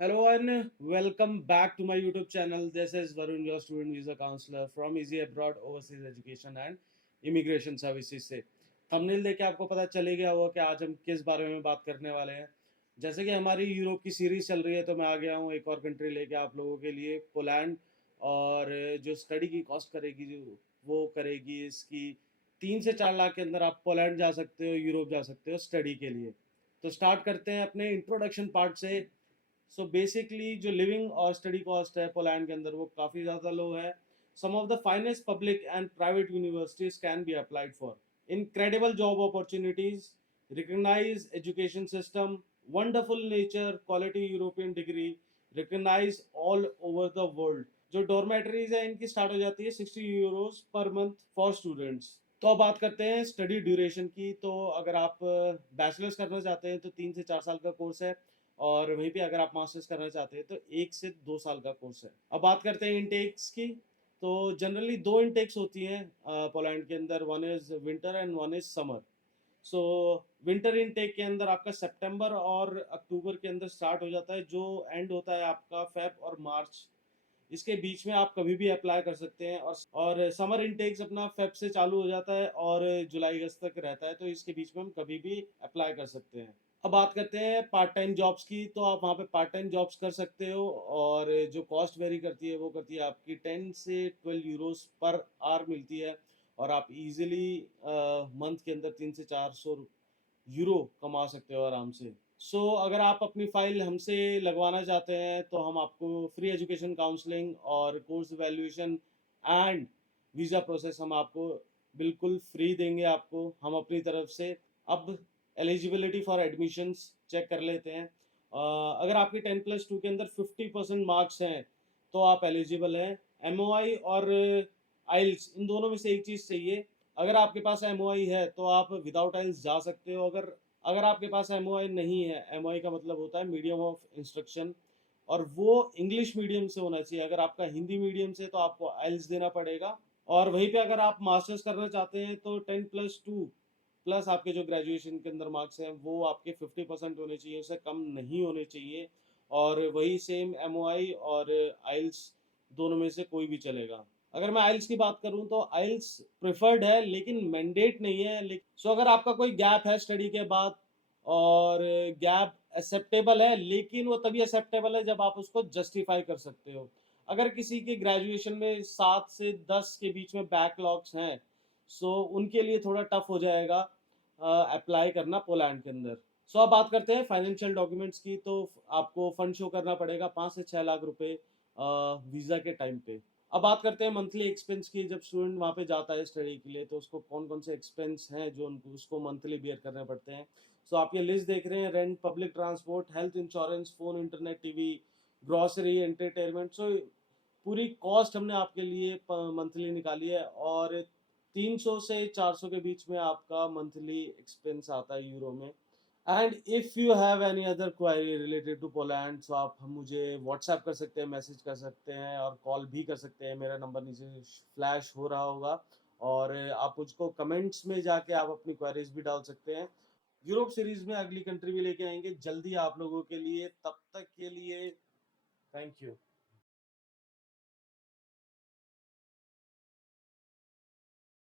Hello and welcome back to my YouTube channel. This is Varun, your student visa counselor from Easy Abroad Overseas Education and Immigration Services से thumbnail देख के आपको पता चले गया होगा कि आज हम किस बारे में बात करने वाले हैं। जैसे कि हमारी यूरोप की सीरीज चल रही है, तो मैं आ गया हूँ एक और कंट्री लेके आप लोगों के लिए, पोलैंड। और जो स्टडी की कॉस्ट करेगी, जो वो करेगी इसकी 3 से 4 लाख के अंदर आप पोलैंड जा सकते हो, यूरोप जा सकते हो स्टडी के लिए। तो स्टार्ट करते हैं अपने इंट्रोडक्शन पार्ट से। सो बेसिकली जो लिविंग और स्टडी कॉस्ट है पोलैंड के अंदर वो काफ़ी ज़्यादा लो है। Some of the finest public and private universities can be applied for incredible job opportunities, recognize education system, wonderful nature, quality European degree, recognize all over the world. जो dormitories है इनकी start हो जाती है 60 euros per month for students. तो अब बात करते हैं स्टडी ड्यूरेशन की। तो अगर आप बैचलर्स करना चाहते हैं तो 3 से 4 साल का कोर्स है, और वहीं पे अगर आप मास्टर्स करना चाहते हैं तो 1 से 2 साल का कोर्स है। अब बात करते हैं इनटेक्स की। तो जनरली दो इनटेक्स होती हैं पोलैंड के अंदर, one is winter and one is summer. So winter intake के अंदर आपका सितंबर और अक्टूबर के अंदर स्टार्ट हो जाता है, जो एंड होता है आपका फेब और मार्च। इसके बीच में आप कभी भी अप्लाई कर सकते हैं। और समर इनटेक्स अपना फेब से चालू हो जाता है और जुलाई अगस्त तक रहता है, तो इसके बीच में हम कभी भी अप्लाई कर सकते हैं। अब बात करते हैं पार्ट टाइम जॉब्स की। तो आप वहाँ पे पार्ट टाइम जॉब्स कर सकते हो, और जो कॉस्ट वेरी करती है वो करती है आपकी 10 से 12 यूरोस पर आवर मिलती है। और आप इजीली मंथ के अंदर 300 से 400 यूरो कमा सकते हो आराम से। अगर आप अपनी फाइल हमसे लगवाना चाहते हैं तो हम आपको फ्री एजुकेशन काउंसलिंग और course valuation and visa process हम आपको बिल्कुल फ्री देंगे आपको हम अपनी तरफ से। अब एलिजिबिलिटी फॉर एडमिशन्स चेक कर लेते हैं। अगर आपके 10+2 के अंदर 50% मार्क्स हैं तो आप एलिजिबल हैं। एमओआई और आइल्स इन दोनों में से एक चीज़ चाहिए। अगर आपके पास एमओआई है तो आप विदाउट आइल्स जा सकते हो। अगर अगर आपके पास एमओआई नहीं है, एमओआई का मतलब होता है मीडियम ऑफ इंस्ट्रक्शन, और वो इंग्लिश मीडियम से होना चाहिए। अगर आपका हिंदी मीडियम से तो आपको आइल्स देना पड़ेगा। और वहीं पे अगर आप मास्टर्स करना चाहते हैं तो 10+2 प्लस आपके जो ग्रेजुएशन के अंदर मार्क्स हैं वो आपके 50% होने चाहिए, उससे कम नहीं होने चाहिए। और वही सेम एमओआई और आइल्स दोनों में से कोई भी चलेगा। अगर मैं आइल्स की बात करूं तो आइल्स प्रेफर्ड है लेकिन मैंडेट नहीं है। अगर आपका कोई गैप है स्टडी के बाद, और गैप एक्सेप्टेबल है, लेकिन वो तभी एक्सेप्टेबल है जब आप उसको जस्टिफाई कर सकते हो। अगर किसी के ग्रेजुएशन में 7 से 10 के बीच में बैकलॉग्स हैं, उनके लिए थोड़ा टफ हो जाएगा अप्लाई करना पोलैंड के अंदर। अब बात करते हैं फाइनेंशियल डॉक्यूमेंट्स की। तो आपको फंड शो करना पड़ेगा 5 से 6 लाख रुपए वीज़ा के टाइम पे। अब बात करते हैं मंथली एक्सपेंस की। जब स्टूडेंट वहाँ पे जाता है स्टडी के लिए तो उसको कौन कौन से एक्सपेंस हैं जो उनको उसको मंथली बियर करने पड़ते हैं। आप ये लिस्ट देख रहे हैं: rent, public transport, health insurance, phone, internet, TV, grocery, entertainment. पूरी कॉस्ट हमने आपके लिए मंथली निकाली है, और 300 से 400 के बीच में आपका मंथली एक्सपेंस आता है यूरो में। And if you have any other query related to Poland, आप हम मुझे व्हाट्सएप कर सकते हैं, मैसेज कर सकते हैं, और कॉल भी कर सकते हैं। मेरा नंबर नीचे फ्लैश हो रहा होगा, और आप मुझको कमेंट्स में जाके आप अपनी क्वारीज भी डाल सकते हैं। यूरोप सीरीज में अगली कंट्री भी लेके आएंगे जल्दी आप लोगों के लिए। तब तक के लिए थैंक यू।